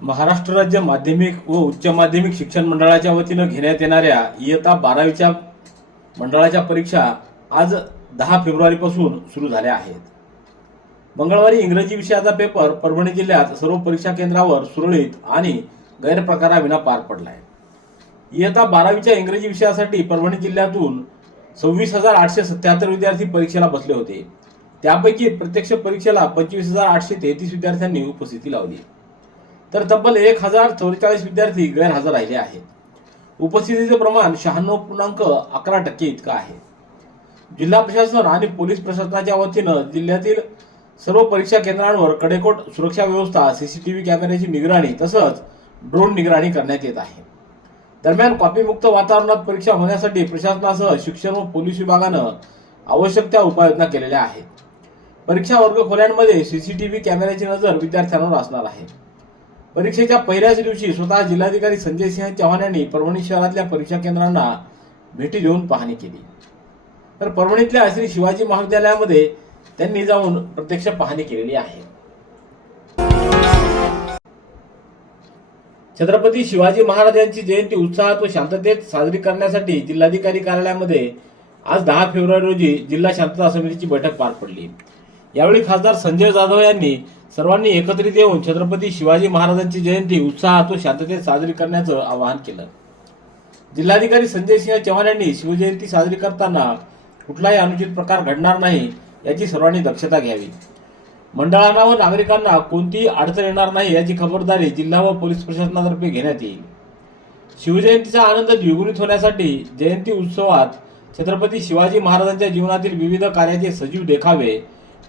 महाराष्ट्र राज्य माध्यमिक व उच्च माध्यमिक शिक्षण मंडळाच्या वतीनं घेण्यात येणाऱ्या इयत्ता बारावीच्या मंडळाच्या परीक्षा आज दहा फेब्रुवारीपासून सुरू झाल्या आहेत. मंगळवारी इंग्रजी विषयाचा पेपर परभणी जिल्ह्यात सर्व परीक्षा केंद्रावर सुरळीत आणि गैरप्रकाराविना पार पडलाय. इयत्ता बारावीच्या इंग्रजी विषयासाठी परभणी जिल्ह्यातून सव्वीस हजार आठशे सत्याहत्तर विद्यार्थी परीक्षेला बसले होते. त्यापैकी प्रत्यक्ष परीक्षेला पंचवीस हजार आठशे तेहतीस विद्यार्थ्यांनी उपस्थिती लावली. तर तब्बल एक हजार चौवेचाळीस विद्यार्थी गैरहजर राहिले आहेत. उपस्थितीचे प्रमाण शहाण्णव पूर्णांक अकरा टक्के इतकं आहे. जिल्हा प्रशासन आणि पोलीस प्रशासनाच्या वतीनं जिल्ह्यातील सर्व परीक्षा केंद्रांवर कडेकोट सुरक्षा व्यवस्था सीसीटीव्ही कॅमेऱ्याची निगराणी तसंच ड्रोन निगराणी करण्यात येत आहे. दरम्यान कॉपीमुक्त वातावरणात परीक्षा होण्यासाठी प्रशासनासह शिक्षण व पोलीस विभागानं आवश्यक त्या उपाययोजना केलेल्या आहेत. परीक्षा वर्ग खोल्यांमध्ये सीसीटीव्ही कॅमेऱ्याची नजर विद्यार्थ्यांवर असणार आहे. परीक्षेच्या पहिल्याच दिवशी स्वतः जिल्हाधिकारी संजय सिंह चव्हाण यांनी परभणी शहरातल्या परीक्षा केंद्रांना भेटी देऊन पाहणी केली. तर परभणीतल्या श्री शिवाजी महाविद्यालयामध्ये त्यांनी जाऊन प्रत्यक्ष पाहणी केलेली आहे. छत्रपती शिवाजी महाराज यांची जयंती उत्साहात व शांततेत साजरी करण्यासाठी जिल्हाधिकारी कार्यालयामध्ये आज दहा फेब्रुवारी रोजी जिल्हा शांतता समितीची बैठक पार पडली. यावेळी खासदार संजय जाधव यांनी सर्वांनी एकत्रित येऊन छत्रपती शिवाजी महाराजांची जयंती उत्साहात व शांततेत साजरी करण्याचं आवाहन केलं. जिल्हाधिकारी संजय सिंह चव्हाण यांनी शिवजयंती साजरी करताना कुठलाही अनुचित प्रकार घडणार नाही याची सर्वांनी दक्षता घ्यावी. मंडळांना व नागरिकांना कोणतीही अडचण येणार नाही याची खबरदारी जिल्हा व पोलीस प्रशासनातर्फे घेण्यात येईल. शिवजयंतीचा आनंद द्विगुणित होण्यासाठी जयंती उत्सवात छत्रपती शिवाजी महाराजांच्या जीवनातील विविध कार्याचे सजीव देखावे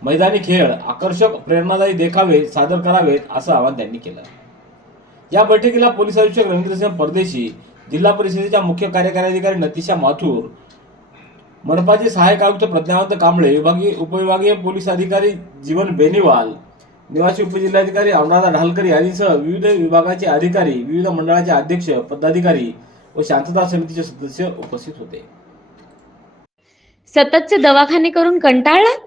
मैदानी खेळ आकर्षक प्रेरणादायी देखावे सादर करावेत असं आवाहन त्यांनी केलं. या बैठकीला पोलीस अधीक्षक रवींद्रसिंह परदेशी जिल्हा परिषदेच्या मुख्य कार्यकारी अधिकारी नतिशा माथूर मनपाचे सहाय्यक आयुक्त प्रज्ञावंत कांबळे विभागीय उपविभागीय पोलीस अधिकारी जीवन बेनीवाल निवासी उपजिल्हाधिकारी अनुराधा ढालकर यांच्यासह विविध विभागाचे अधिकारी विविध मंडळाचे अध्यक्ष पदाधिकारी व शांतता समितीचे सदस्य उपस्थित होते. सततचे दवाखाने करून कंटाळलात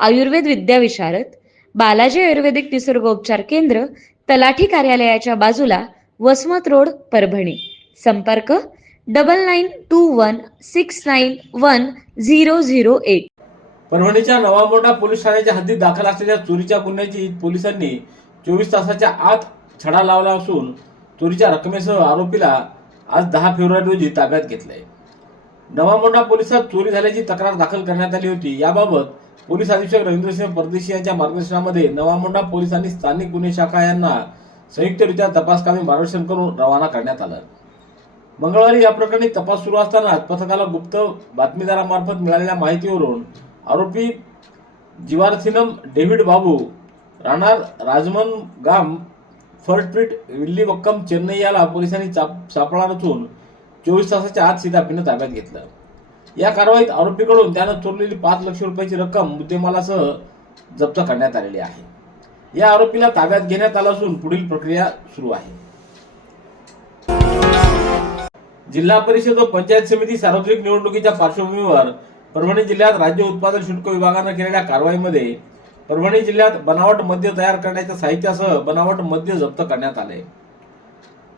आयुर्वेद विद्याविशारद बालाजी आयुर्वेदिक निसर्गोपचार केंद्र तलाठी कार्यालयाच्या बाजूला वसमत रोड परभणी. संपर्क double nine two one six nine one zero zero eight परभणीच्या नवामोंडा पोलीस ठाण्याच्या हद्दीत दाखल असलेल्या चोरीच्या गुन्ह्याची पोलिसांनी चोवीस तासाच्या आत छडा लावला असून चोरीच्या रकमेसह आरोपीला आज दहा फेब्रुवारी रोजी ताब्यात घेतलंय. नवामोंडा पोलिसात चोरी झाल्याची तक्रार दाखल करण्यात आली होती. याबाबत पोलीस अधीक्षक रवींद्रसिंह परदेशी यांच्या मार्गदर्शनामध्ये नवामोंडा पोलिसांनी स्थानिक गुन्हे शाखा यांना संयुक्तरित्या तपासकामी मार्गदर्शन करून रवाना करण्यात आलं. मंगळवारी या प्रकरणी तपास सुरू असतानाच पथकाला गुप्त बातमीदारामार्फत मिळालेल्या माहितीवरून आरोपी जिवार्थिनम डेव्हिड बाबू राहणार राजमन गाम फर्टपीट विल्ली वक्कम चेन्नई याला पोलिसांनी चाप- सापळा रचून चोवीस तासाच्या आत सीतापीनं ताब्यात घेतलं. या कारवाईत आरोपीकडून त्यानं चोरलेली पाच लक्ष रुपयाची रक्कम मुद्देमालासह जप्त करण्यात आलेली आहे. या आरोपीला ताब्यात घेण्यात आला असून पुढील प्रक्रिया सुरू आहे. जिल्हा परिषद व पंचायत समिती सार्वत्रिक निवडणुकीच्या पार्श्वभूमीवर परभणी जिल्ह्यात राज्य उत्पादन शुल्क विभागानं केलेल्या कारवाईमध्ये परभणी जिल्ह्यात बनावट मद्य तयार करण्याच्या साहित्यासह बनावट मद्य जप्त करण्यात आले.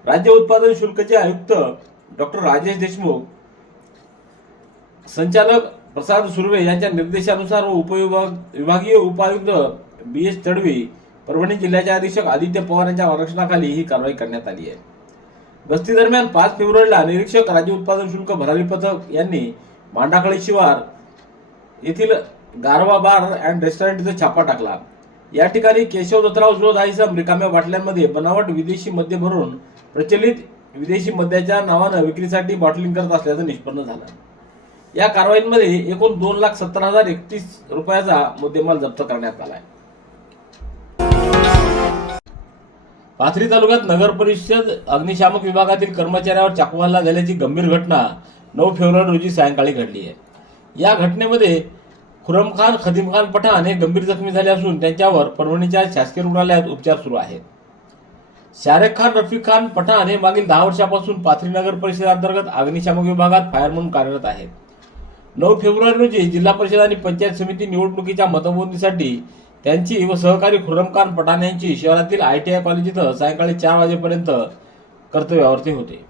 राज्य उत्पादन शुल्कचे आयुक्त डॉक्टर राजेश देशमुख संचालक प्रसाद सुर्वे यांच्या निर्देशानुसार व उपविभाग विभागीय उपायुक्त बी एस तडवी परभणी जिल्ह्याचे अधीक्षक आदित्य पवार यांच्या आरक्षणाखाली ही कारवाई करण्यात आली आहे. गस्ती दरम्यान पाच फेब्रुवारीला निरीक्षक राज्य उत्पादन शुल्क भरारी पथक यांनी मांडाखळी शिवार येथील गारवा बार अँड रेस्टॉरंटचा छापा टाकला. या ठिकाणी केशव दत्तराव जो रिकाम्या बाटल्यांमध्ये बनावट विदेशी मद्य भरून प्रचलित विदेशी मद्याच्या नावानं विक्रीसाठी बॉटलिंग करत असल्याचं निष्पन्न झालं. या कारवाईमध्ये एकूण दोन लाख सत्तर हजार एकतीस रुपयाचा मुद्देमाल जप्त करण्यात आलाय. पाथरी तालुक्यात नगर परिषद अग्निशामक विभागातील कर्मचाऱ्यावर चाकू हल्ला झाल्याची गंभीर घटना नऊ फेब्रुवारी रोजी सायंकाळी घडली आहे. या घटनेमध्ये खुरम खान खदीम खान पठाण हे गंभीर जखमी झाले असून त्यांच्यावर परभणीच्या शासकीय रुग्णालयात उपचार सुरू आहेत. शारेख खान रफीक खान पठाण हे मागील दहा वर्षापासून पाथरी नगर परिषद अंतर्गत अग्निशामक विभागात फायर म्हणून कार्यरत आहेत. नऊ फेब्रुवारी रोजी जिल्हा परिषद आणि पंचायत समिती निवडणुकीच्या मतमोजणीसाठी त्यांची व सहकारी खुर्रमखान पठाण यांची शहरातील आय टी आय कॉलेज इथं सायंकाळी चार वाजेपर्यंत कर्तव्यावरती होते.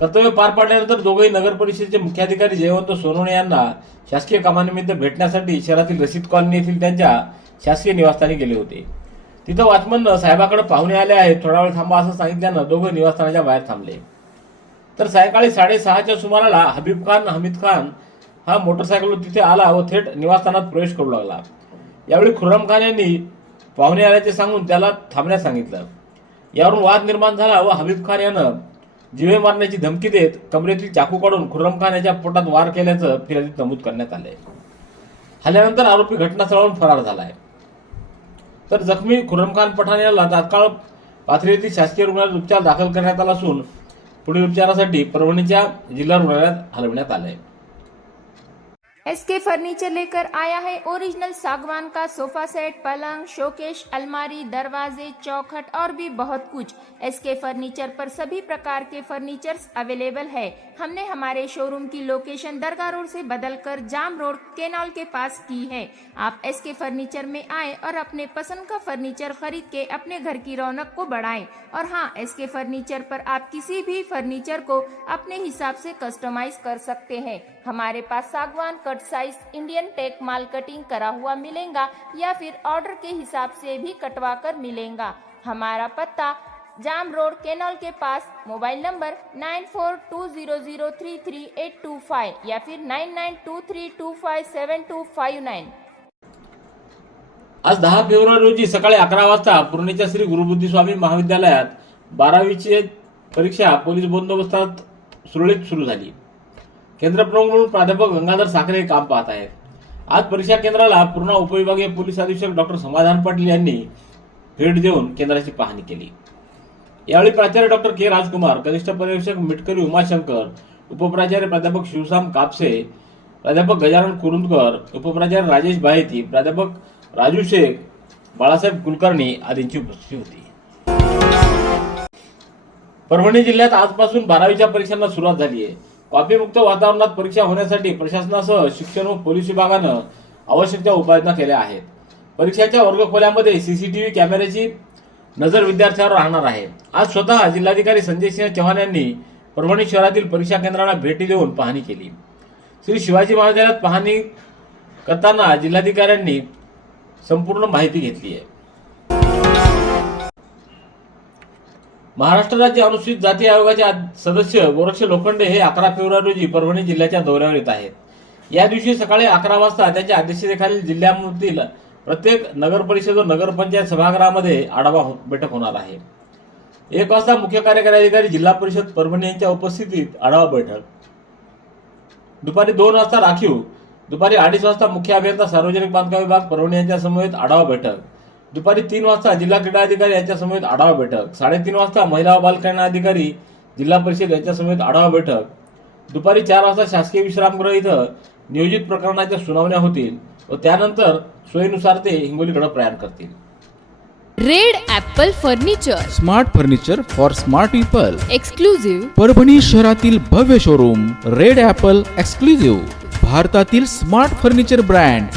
कर्तव्य पार पाडल्यानंतर दोघेही नगर परिषदेचे मुख्याधिकारी जयवंत सोनवणे यांना शासकीय कामानिमित्त भेटण्यासाठी शहरातील रसिद कॉलनी येथील त्यांच्या शासकीय निवासस्थानी गेले होते. तिथं वॉचमननं साहेबाकडे पाहुणे आले आहेत. थोडा वेळ थांबा असं सांगितल्यानं दोघं निवासस्थानाच्या बाहेर थांबले. तर सायंकाळी साडेसहाच्या सुमाराला हबीब खान हमीद खान हा मोटरसायकलवर तिथे आला व थेट निवासस्थानात प्रवेश करू लागला. यावेळी खुर्रम खान यांनी पाहुणे आल्याचे सांगून त्याला थांबण्यास सांगितलं. यावरून वाद निर्माण झाला व हबीब खान यानं जिवे मारण्याची धमकी देत कमरेतील चाकू काढून खुर्रम खान याच्या पोटात वार केल्याचं फिर्यादीत नमूद करण्यात आलंय. हल्ल्यानंतर आरोपी घटनास्थळावरून फरार झालाय. तर जखमी खुर्रम खान पठाण याला तात्काळ पाथरी येथील शासकीय रुग्णालयात उपचार दाखल करण्यात आला असून पुढील उपचारासाठी परभणीच्या जिल्हा रुग्णालयात हलविण्यात आलंय. एसके फर्नीचर लेकर आया है ओरिजिनल सागवान का सोफा सेट पलंग शोकेश अलमारी, दरवाजे, चौखट और भी बहुत कुछ। एसके फर्नीचर पर सभी प्रकार के फर्नीचर्स अवेलेबल है। हमने हमारे शोरूम की लोकेशन दरगाह रोड से बदलकर जाम रोड केनाल के पास की है। आप एसके फर्नीचर में आए और अपने पसंद का फर्नीचर खरीद के अपने घर की रौनक को बढ़ाए। और हाँ एसके फर्नीचर पर आप किसी भी फर्नीचर को अपने हिसाब से कस्टमाइज कर सकते हैं। हमारे पास सागवान कट साइज इंडियन टेक माल कटिंग करा हुआ मिलेगा या फिर ऑर्डर के हिसाब से भी कटवा कर मिलेगा। हमारा पत्ता जाम रोड केनॉल के pass mobile number nine four two zero zero three three eight two five या फिर nine nine two three two five seven two five nine. आज दहा फेब्रुवारी रोजी सकाळी अकरा वाजता पूर्णेच्या श्री गुरुबुद्धी स्वामी महाविद्यालयात बारावीची परीक्षा पोलीस बंदोबस्तात सुरळीत सुरू झाली. केंद्रप्रमुख म्हणून प्राध्यापक गंगाधर साखरे हे काम पाहत आहेत. आज परीक्षा केंद्राला पूर्णा उपविभागीय पोलीस अधीक्षक डॉक्टर समाधान पाटील यांनी भेट देऊन केंद्राची पाहणी केली. यावेळी प्राचार्य डॉक्टर के राजकुमार कनिष्ठ पर्यवेक्षक मिटकरी उमाशंकर उपप्राचार्य प्राध्यापक शिवसाम कापसे प्राध्यापक गजानन कुरुंदकर उपप्राचार्य राजेश बाहेती प्राध्यापक राजू शेख बाळासाहेब कुलकर्णी आदींची उपस्थिती होती. परभणी जिल्ह्यात आजपासून बारावीच्या परीक्षांना सुरुवात झाली आहे. कॉपीमुक्त वातावरणात परीक्षा होण्यासाठी प्रशासनासह शिक्षण व पोलीस विभागानं आवश्यक त्या उपाययोजना केल्या आहेत. परीक्षाच्या वर्गखोल्यामध्ये सीसीटीव्ही कॅमेऱ्याची नजर विद्यार्थ्यांवर राहणार आहे. आज स्वतः जिल्हाधिकारी संजय सिंह चव्हाण यांनी परभणी शहरातील परीक्षा केंद्रांना भेटी देऊन पाहणी केली. श्री शिवाजी महाविद्यालयात पाहणी करताना जिल्हाधिकाऱ्यांनी संपूर्ण माहिती घेतली आहे. महाराष्ट्र राज्य अनुसूचित जाती आयोगाचे सदस्य गोरक्ष लोखंडे हे अकरा फेब्रुवारी रोजी परभणी जिल्ह्याच्या दौऱ्यावर येत आहेत. या दिवशी सकाळी अकरा वाजता त्यांच्या अध्यक्षतेखालील जिल्ह्यामधील प्रत्येक नगर परिषद व नगरपंचायत सभागृहामध्ये आढावा हो- बैठक होणार आहे. एक वाजता मुख्य कार्यकारी अधिकारी जिल्हा परिषद परभणी यांच्या उपस्थितीत आढावा बैठक. दुपारी दोन वाजता राखीव दुपारी अडीच वाजता मुख्य अभियंता सार्वजनिक बांधकाम विभाग परभणी यांच्या समवेत आढावा बैठक. दुपारी तीन वाजता जिल्हा क्रीडा अधिकारी यांच्या समवेत आढावा बैठक. साडेतीन वाजता महिला व बालकल्याण अधिकारी जिल्हा परिषद यांच्या समवेत आढावा बैठक. दुपारी चार वाजता शासकीय विश्रामगृह इथं नियोजित प्रकरणाच्या सुनावण्या होतील व त्यानंतर सोयीनुसार ते हिंगोलीकडे प्रयाण करतील. Red apple furniture. Smart furniture for smart people. Exclusive Parbhani शहरातील भव्य शोरूम रेड ॲपल एक्सक्लुझिव्ह भारतातील smart furniture brand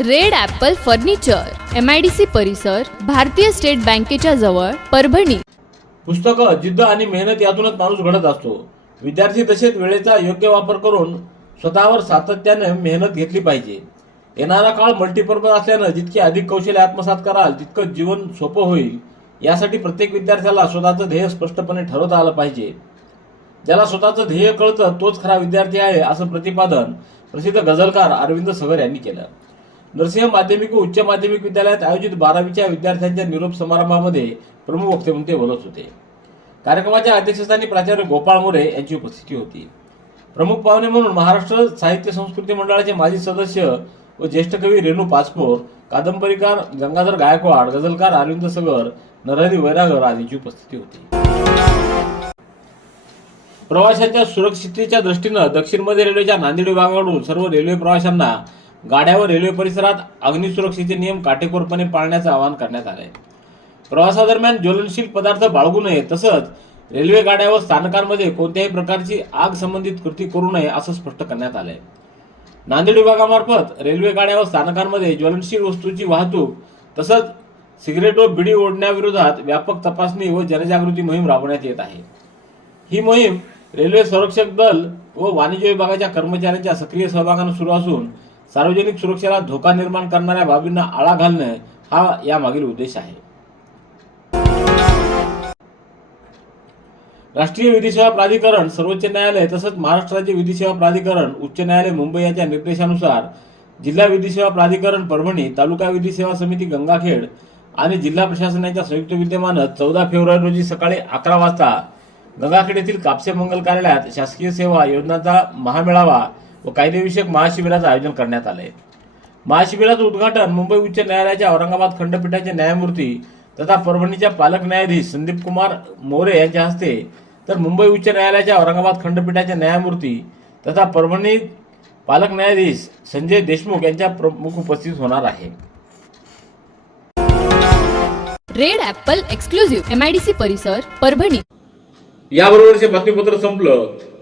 Red apple furniture M I D C परिसर भारतीय स्टेट बँकेच्या जवळ परभणी. पुस्तकं जिद्द आणि मेहनत यातूनच माणूस घडत असतो. विद्यार्थी तसेच वेळेचा योग्य वापर करून स्वतःवर सातत्याने मेहनत घेतली पाहिजे. येणारा काळ मल्टीपर्पज असल्यानं जितके अधिक कौशल्य आत्मसात कराल तितकं जीवन सोपं होईल. यासाठी प्रत्येक विद्यार्थ्याला स्वतःचं ध्येय स्पष्टपणे ठरवता आलं पाहिजे. ज्याला स्वतःचं ध्येय कळतं तोच खरा विद्यार्थी आहे असं प्रतिपादन प्रसिद्ध गझलकार अरविंद सगर यांनी केलं. नरसिंह माध्यमिक व उच्च माध्यमिक विद्यालयात आयोजित बारावीच्या विद्यार्थ्यांच्या निरोप समारंभामध्ये प्रमुख वक्ते म्हणून ते बोलत होते. कार्यक्रमाच्या अध्यक्षस्थानी प्राचार्य गोपाळ मोरे यांची उपस्थिती होती. प्रमुख पाहुणे म्हणून महाराष्ट्र साहित्य संस्कृती मंडळाचे माजी सदस्य व ज्येष्ठ कवी रेणू पाचपोर कादंबरीकार गंगाधर गायकवाड गझलकार अरविंद सगर नरहरी वैरागर आदींची उपस्थिती होती. प्रवाशांच्या सुरक्षिततेच्या दृष्टीनं दक्षिण मध्य रेल्वेच्या नांदेड विभागाकडून सर्व रेल्वे प्रवाशांना गाड्यावर रेल्वे परिसरात अग्निसुरक्षेचे नियम काटेकोरपणे पाळण्याचं आवाहन करण्यात आलं आहे प्रवासादरम्यान ज्वलनशील पदार्थ बाळगू नये तसंच रेल्वे गाड्या व स्थानकांमध्ये कोणत्याही प्रकारची आग संबंधित कृती करू नये असं स्पष्ट करण्यात आलंय. नांदेड विभागामार्फत रेल्वे गाड्या व स्थानकांमध्ये ज्वलनशील वस्तूची वाहतूक तसंच सिगरेट व बिडी ओढण्याविरोधात व्यापक तपासणी व जनजागृती मोहीम राबवण्यात येत आहे. ही मोहीम रेल्वे संरक्षक दल व वाणिज्य विभागाच्या कर्मचाऱ्यांच्या सक्रिय सहभागानं सुरू असून सार्वजनिक सुरक्षेला धोका निर्माण करणाऱ्या बाबींना आळा घालणं हा यामागील उद्देश आहे. राष्ट्रीय विधी सेवा प्राधिकरण सर्वोच्च न्यायालय तसंच महाराष्ट्र राज्य विधी सेवा प्राधिकरण उच्च न्यायालय मुंबई यांच्या निर्देशानुसार जिल्हा विधी सेवा प्राधिकरण परभणी तालुका विधी सेवा समिती गंगाखेड आणि जिल्हा प्रशासनाच्या संयुक्त विद्यमानं चौदा फेब्रुवारी रोजी सकाळी अकरा वाजता गंगाखेड येथील कापसे मंगल कार्यालयात शासकीय सेवा योजनांचा महामेळावा व कायदेविषयक महाशिबिराचं आयोजन करण्यात आलंय. महाशिबिराचं उद्घाटन मुंबई उच्च न्यायालयाच्या औरंगाबाद खंडपीठाचे न्यायमूर्ती तथा परभणीच्या पालक न्यायाधीश संदीप कुमार मोरे यांच्या हस्ते तर मुंबई उच्च न्यायालयाच्या औरंगाबाद खंडपीठाचे न्यायमूर्ती तथा परभणी पालक न्यायाधीश संजय देशमुख यांच्या प्रमुख उपस्थित होणार आहे. Red apple exclusive M I D C परिसर परभणी. याबरोबरचे बातमीपत्र संपलं.